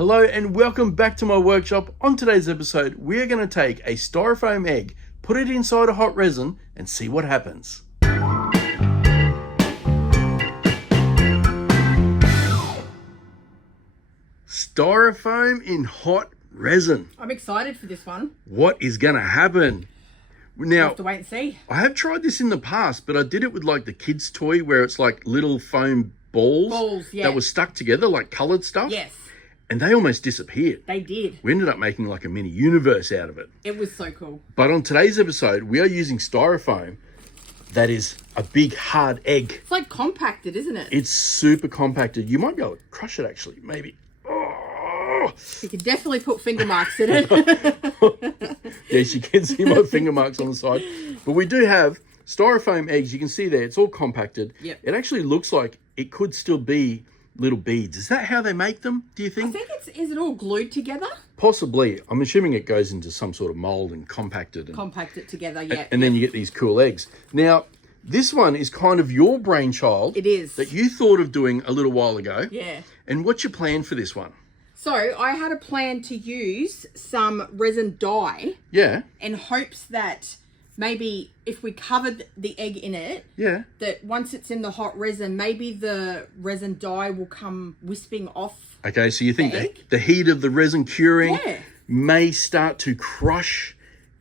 Hello and welcome back to my workshop. On today's episode, we are going to take a styrofoam egg, put it inside a hot resin and see what happens. Styrofoam in hot resin. I'm excited for this one. What is going to happen? We'll Now, have to wait and see. I have tried this in the past, but I did it with like the kids' toy where it's like little foam balls yeah. that were stuck together, like coloured stuff. Yes, And they almost disappeared. they did. We ended up making like a mini universe out of it. It was so cool. But on today's episode, we are using styrofoam that is a big hard egg. It's like compacted, isn't it? It's super compacted. You might be able to crush it actually, maybe. Oh. You can definitely put finger marks in it. Yes, you can see my finger marks on the side. But we do have styrofoam eggs. You can see there, it's all compacted. Yep. It actually looks like it could still be little beads. Is that how they make them, do you think? I think is it all glued together? Possibly. I'm assuming it goes into some sort of mold and compacted. And, Compact it together, yeah. and then you get these cool eggs. Now, this one is kind of your brainchild. It is. That you thought of doing a little while ago. Yeah. And what's your plan for this one? So I had a plan to use some resin dye Yeah. in hopes that maybe if we covered the egg in it, Yeah. that once it's in the hot resin, maybe the resin dye will come wisping off. Okay, so you think The egg? the heat of the resin curing Yeah. may start to crush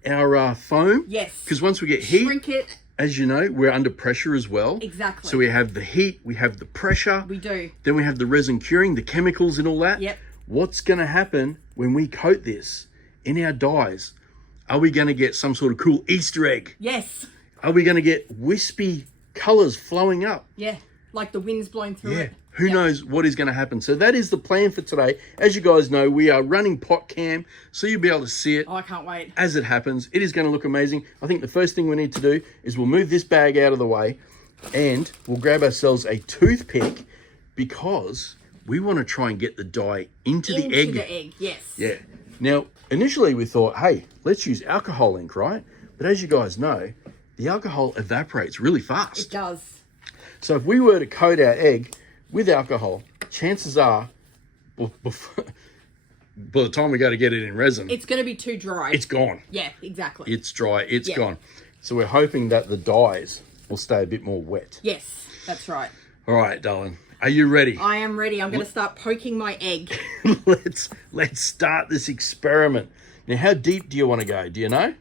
our foam? Yes. Because once we get heat, Shrink it. as you know, we're under pressure as well. Exactly. So we have the heat, we have the pressure. We do. Then we have the resin curing, the chemicals and all that. Yep. What's going to happen when we coat this in our dyes? Are we going to get some sort of cool Easter egg? Yes. Are we going to get wispy colours flowing up? Yeah. Like the wind's blowing through it. Who knows what is going to happen? So that is the plan for today. As you guys know, we are running pot cam, so you'll be able to see it Oh, I can't wait. as it happens. It is going to look amazing. I think the first thing we need to do is we'll move this bag out of the way and we'll grab ourselves a toothpick because we want to try and get the dye into the egg. Into the egg, yes. Yeah. Now, initially we thought, hey, let's use alcohol ink, right? But as you guys know, the alcohol evaporates really fast. It does. So if we were to coat our egg with alcohol, chances are, by the time we go to get it in resin, It's going to be too dry. it's gone. Yeah, exactly. It's dry, it's Yeah. gone. So we're hoping that the dyes will stay a bit more wet. Yes, that's right. All right, darling. Are you ready? I am ready. I'm going to start poking my egg. let's start this experiment. Now, how deep do you want to go? Do you know?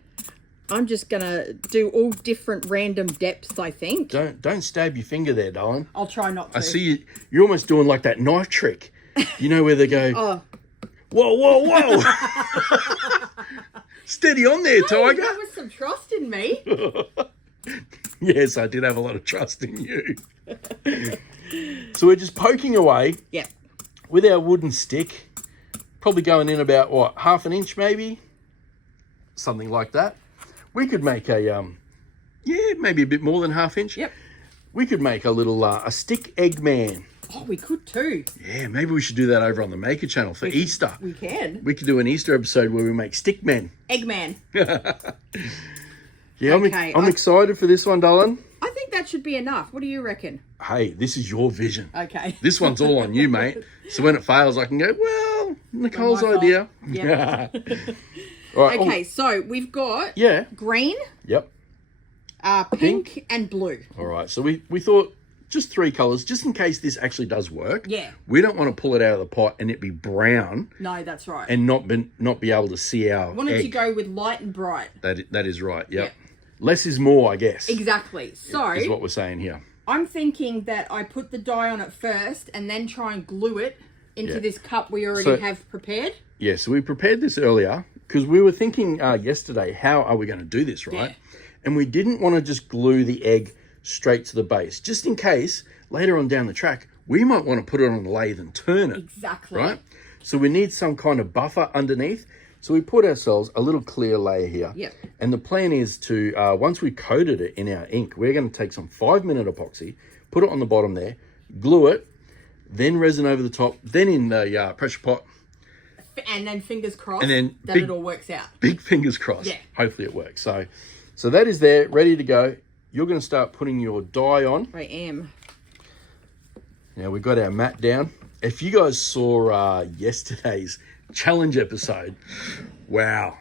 I'm just going to do all different random depths, I think. Don't stab your finger there, darling. I'll try not to. I see you're almost doing like that knife trick. You know where they go, Oh, whoa, whoa, whoa. Steady on there, Tiger. that was some trust in me. Yes, I did have a lot of trust in you. So we're just poking away Yeah. with our wooden stick, probably going in about, what, half an inch maybe? Something like that. We could make a, maybe a bit more than half inch. Yep. We could make a little, a stick egg man. Oh, we could too. Yeah, maybe we should do that over on the Maker channel for Easter. We can. We could do an Easter episode where we make stick men. Eggman. Yeah, Okay, I'm excited for this one, darling. I think that should be enough. What do you reckon? Hey, this is your vision. Okay. This one's all on you, mate. So when it fails, I can go, well, Nicole's My fault. idea. Yep. All right. Okay, so we've got Yeah. green, Yep. pink, and blue. All right. So we thought just 3 colours, just in case this actually does work. Yeah. We don't want to pull it out of the pot and it be brown No, that's right. and not be able to see our Wanted egg. to go with light and bright. That is right. Yep. Yep. Less is more, I guess. Exactly. So Is what we're saying here. I'm thinking that I put the dye on it first and then try and glue it into Yeah. this cup we already So- have prepared. Yeah, so we prepared this earlier because we were thinking yesterday, how are we going to do this, right? Yeah. And we didn't want to just glue the egg straight to the base, just in case later on down the track, we might want to put it on the lathe and turn it, Exactly. right? So we need some kind of buffer underneath. So we put ourselves a little clear layer here. Yep. And the plan is to, once we've coated it in our ink, we're going to take some 5-minute epoxy, put it on the bottom there, glue it, then resin over the top, then in the pressure pot, And then fingers crossed and then that it all works out. big fingers crossed. Yeah. Hopefully it works. So that is there, ready to go. You're going to start putting your dye on. I am. Now we've got our mat down. if you guys saw yesterday's challenge episode, wow,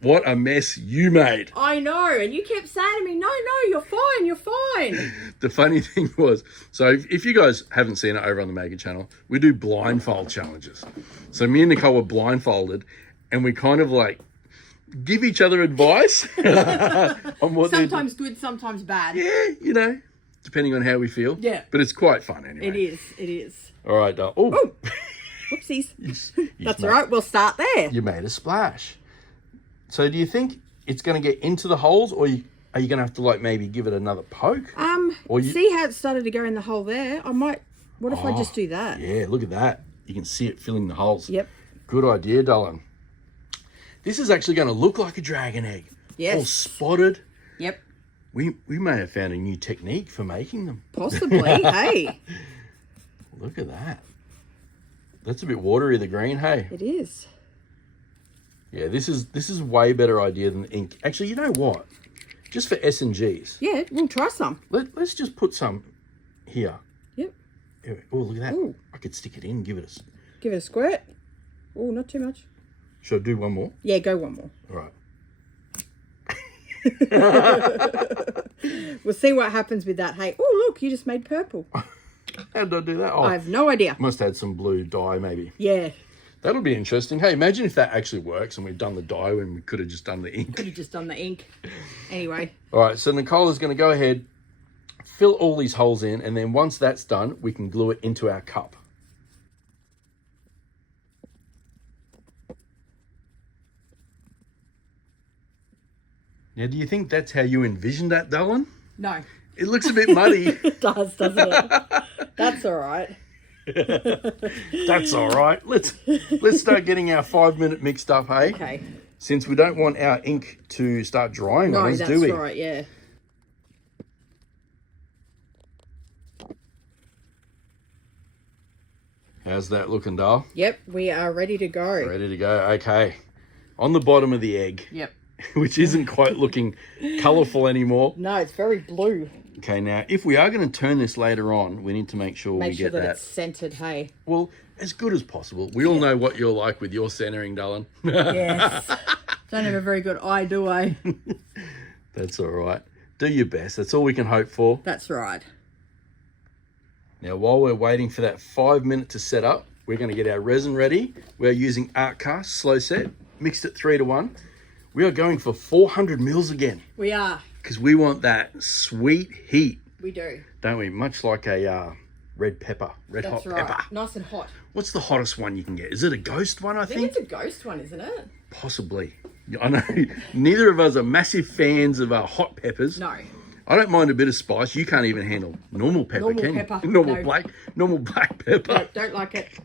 what a mess you made. I know, and you kept saying to me, no, you're fine, you're fine. The funny thing was, so if you guys haven't seen it over on the Mega channel, we do blindfold challenges. So me and Nicole were blindfolded, and we kind of like give each other advice on what sometimes good, sometimes bad. Yeah, you know, depending on how we feel. Yeah. But it's quite fun anyway. It is. All right, oh. Oh, whoopsies. That's all right, we'll start there. You made a splash. So do you think it's going to get into the holes, or are you going to have to like maybe give it another poke? See how it started to go in the hole there? What if I just do that? Yeah, look at that. You can see it filling the holes. Yep. Good idea, darling. This is actually going to look like a dragon egg. Yes. All spotted. Yep. We may have found a new technique for making them. Possibly, hey. Look at that. That's a bit watery, the green, hey? It is. Yeah, this is way better idea than ink. Actually, you know what? Just for S&Gs. Yeah, we'll try some. Let's just put some here. Yep. Oh, look at that. Ooh. I could stick it in, give it Give it a squirt. Oh, not too much. Should I do one more? Yeah, go one more. All right. We'll see what happens with that. Hey, oh, look, you just made purple. How did I do that? Oh, I have no idea. Must add some blue dye, maybe. Yeah. That'll be interesting. Hey, imagine if that actually works and we've done the dye when we could have just done the ink. Could have just done the ink. Anyway. All right, so Nicole is going to go ahead, fill all these holes in, and then once that's done, we can glue it into our cup. Now, do you think that's how you envisioned that, darling? No. It looks a bit muddy. It does, doesn't it? That's all right. That's all right. Let's start getting our 5-minute mixed up, hey? Okay. Since we don't want our ink to start drying on us, do we? No, that's right, yeah. How's that looking, doll? Yep, we are ready to go. Ready to go. Okay. On the bottom of the egg. Yep. Which isn't quite looking colourful anymore. No, it's very blue. Okay, now, if we are going to turn this later on, we need to make sure we get that. It's centered, hey? Well, as good as possible. We all know what you're like with your centering, darling. Yes. Don't have a very good eye, do I? That's all right. Do your best. That's all we can hope for. That's right. Now, while we're waiting for that 5 minute to set up, we're going to get our resin ready. We're using Art Cast Slow Set, mixed at 3-to-1. We are going for 400 mils again. We are. Because we want that sweet heat. We do. Don't we? Much like a red pepper, hot pepper. Nice and hot. What's the hottest one you can get? Is it a ghost one, I think? It's a ghost one, isn't it? Possibly. I know neither of us are massive fans of hot peppers. No. I don't mind a bit of spice. You can't even handle normal pepper, can you? Normal black pepper. No, don't like it.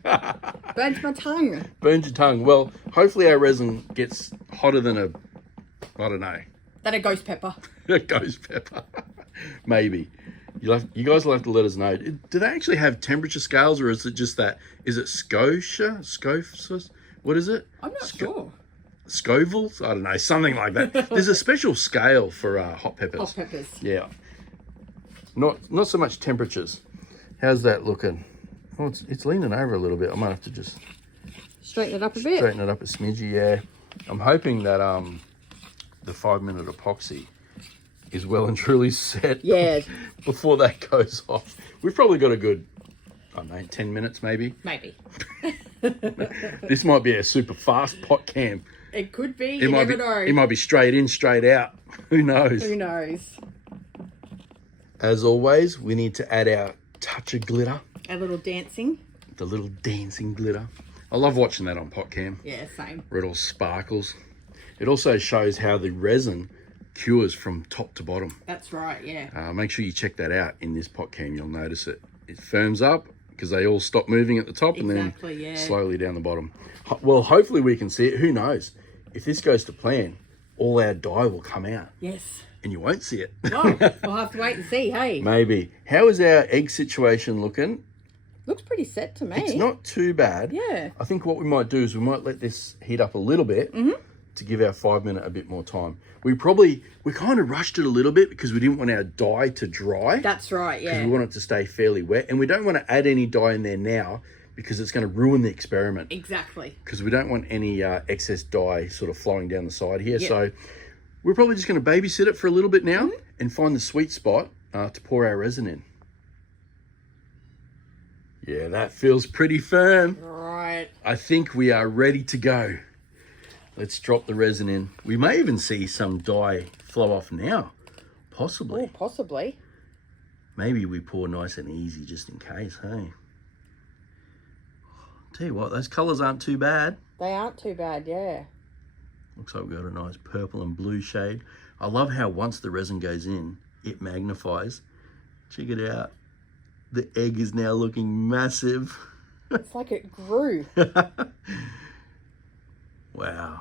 Burns my tongue. Burns your tongue. Well, hopefully our resin gets hotter than I don't know. Than a ghost pepper. A ghost pepper. Maybe. You guys will have to let us know. Do they actually have temperature scales, or is it just that? Is it Scotia? What is it? I'm not sure. Scovilles? I don't know, something like that. There's a special scale for hot peppers. Hot peppers. Yeah. Not so much temperatures. How's that looking? Oh, it's leaning over a little bit. I might have to just straighten it up a bit. Straighten it up a smidgy, yeah. I'm hoping that the 5-minute epoxy is well and truly set. Yeah. Before that goes off. We've probably got a good, I don't know, 10 minutes maybe. Maybe. This might be a super fast pot cam. It could be. You never know. It might be straight in, straight out. Who knows? Who knows? As always, we need to add our touch of glitter. A little dancing. The little dancing glitter. I love watching that on pot cam. Yeah, same. Where it all sparkles. It also shows how the resin cures from top to bottom. That's right, yeah. Make sure you check that out in this pot cam. You'll notice it. It firms up because they all stop moving at the top and then slowly down the bottom. Well, hopefully we can see it. Who knows? If this goes to plan, all our dye will come out. Yes. And you won't see it. Oh, we'll have to wait and see, hey? Maybe. How is our egg situation looking? Looks pretty set to me. It's not too bad. Yeah. I think what we might do is we might let this heat up a little bit to give our 5 minute a bit more time. We kind of rushed it a little bit because we didn't want our dye to dry. That's right, yeah. Because we want it to stay fairly wet. And we don't want to add any dye in there now because it's going to ruin the experiment. Exactly. Because we don't want any excess dye sort of flowing down the side here. Yep. So we're probably just going to babysit it for a little bit now and find the sweet spot to pour our resin in. Yeah, that feels pretty firm. Right. I think we are ready to go. Let's drop the resin in. We may even see some dye flow off now. Possibly. Oh, possibly. Maybe we pour nice and easy just in case, hey? Tell you what, those colours aren't too bad. They aren't too bad, yeah. Looks like we've got a nice purple and blue shade. I love how once the resin goes in, it magnifies. Check it out. The egg is now looking massive. It's like it grew. Wow.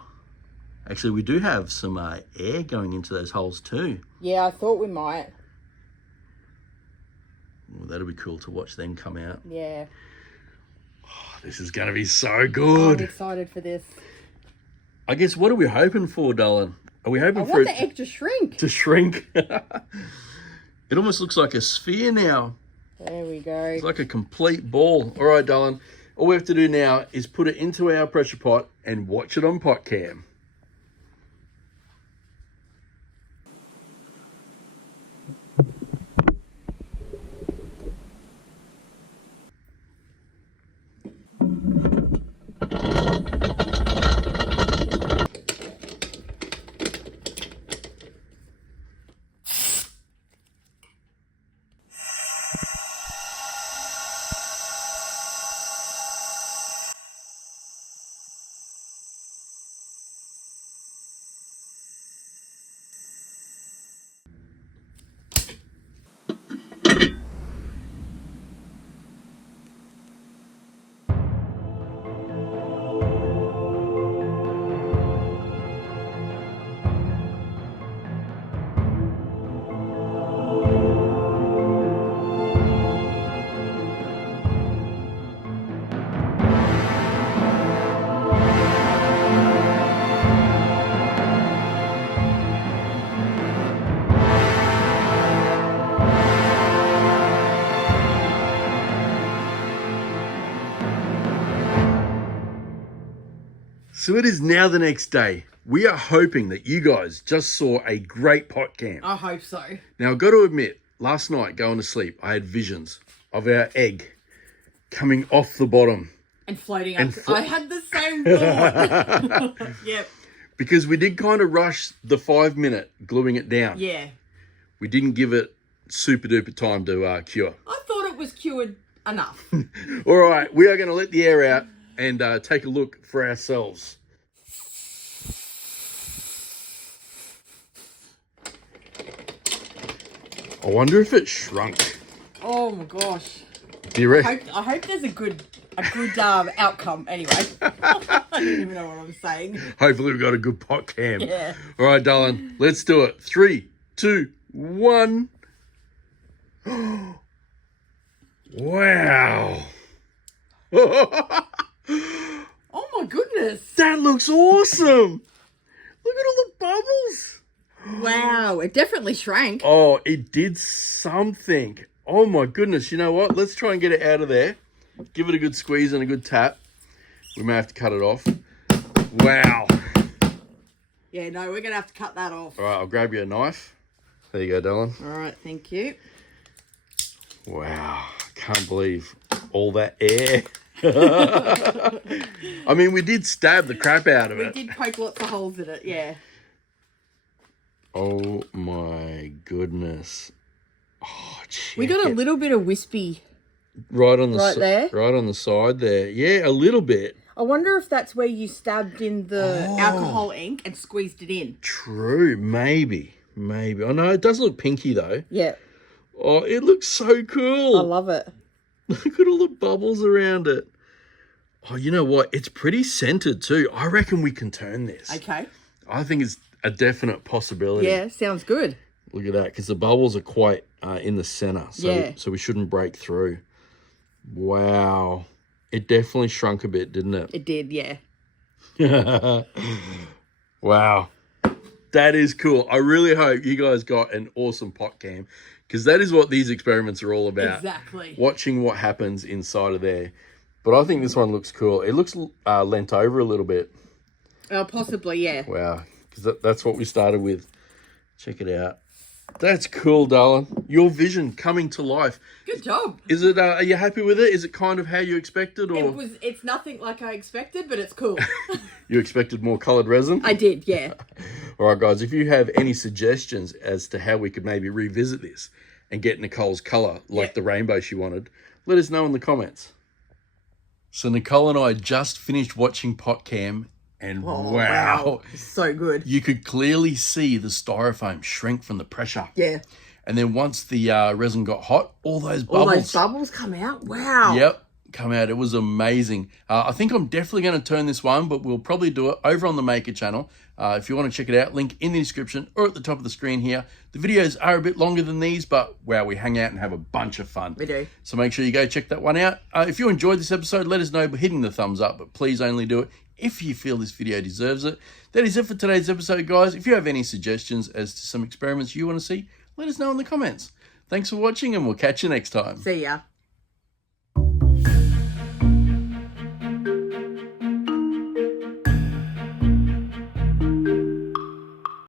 Actually, we do have some air going into those holes too. Yeah, I thought we might. Well, that'll be cool to watch them come out. Yeah. Oh, this is going to be so good. I'm excited for this. I guess, what are we hoping for, darling? Are we hoping for the egg to shrink. To shrink? It almost looks like a sphere now. There we go. It's like a complete ball. All right, darling. All we have to do now is put it into our pressure pot and watch it on pot cam. So it is now the next day. We are hoping that you guys just saw a great pot cam. I hope so. Now, I've got to admit, last night going to sleep, I had visions of our egg coming off the bottom. And floating up. I had the same thought. Yep. Because we did kind of rush the 5 minute gluing it down. Yeah. We didn't give it super duper time to cure. I thought it was cured enough. All right, we are going to let the air out and take a look for ourselves. I wonder if it shrunk. Oh my gosh. Do you reckon? I hope there's a good outcome anyway. I don't even know what I'm saying. Hopefully we've got a good pot cam. Yeah. All right, darling, let's do it. 3, 2, 1. Wow. Oh my goodness. That looks awesome. Look at all the bubbles. Wow, it definitely shrank. Oh, it did something. Oh my goodness. You know what? Let's try and get it out of there. Give it a good squeeze and a good tap. We may have to cut it off. Wow. Yeah, no, we're going to have to cut that off. All right, I'll grab you a knife. There you go, darling. All right, thank you. Wow. I can't believe all that air. I mean, we did stab the crap out of it. We did poke lots of holes in it, yeah. Oh my goodness. Oh, check We got a it. little bit of wispy. Right on the there? Right on the side there. Yeah, a little bit. I wonder if that's where you stabbed in the alcohol ink and squeezed it in. True. Maybe. Maybe. I know it does look pinky though. Yeah. Oh, it looks so cool. I love it. Look at all the bubbles around it. Oh, you know what? It's pretty centered too. I reckon we can turn this. Okay. I think it's a definite possibility. Yeah, sounds good. Look at that, because the bubbles are quite in the center. So, yeah. So we shouldn't break through. Wow. It definitely shrunk a bit, didn't it? It did, yeah. Wow, Wow. That is cool. I really hope you guys got an awesome pot cam, because that is what these experiments are all about. Exactly. Watching what happens inside of there. But I think this one looks cool. It looks lent over a little bit. Possibly, yeah. Wow. Because that's what we started with. Check it out. That's cool, darling. Your vision coming to life. Good job. Is it? Are you happy with it? Is it kind of how you expected, or It's nothing like I expected, but it's cool. you expected more coloured resin? I did, yeah. All right, guys. If you have any suggestions as to how we could maybe revisit this and get Nicole's colour like the rainbow she wanted, let us know in the comments. So Nicole and I just finished watching Pot Cam. And wow, so good. You could clearly see the styrofoam shrink from the pressure. Yeah. And then once the resin got hot, all those bubbles come out. Wow. Yep, come out. It was amazing. I think I'm definitely going to turn this one, but we'll probably do it over on the Maker channel. If you want to check it out, link in the description or at the top of the screen here. The videos are a bit longer than these, but wow, we hang out and have a bunch of fun. We do. So make sure you go check that one out. If you enjoyed this episode, let us know by hitting the thumbs up, but please only do it if you feel this video deserves it. That is it for today's episode, guys. If you have any suggestions as to some experiments you want to see, let us know in the comments. Thanks for watching, and we'll catch you next time. See ya.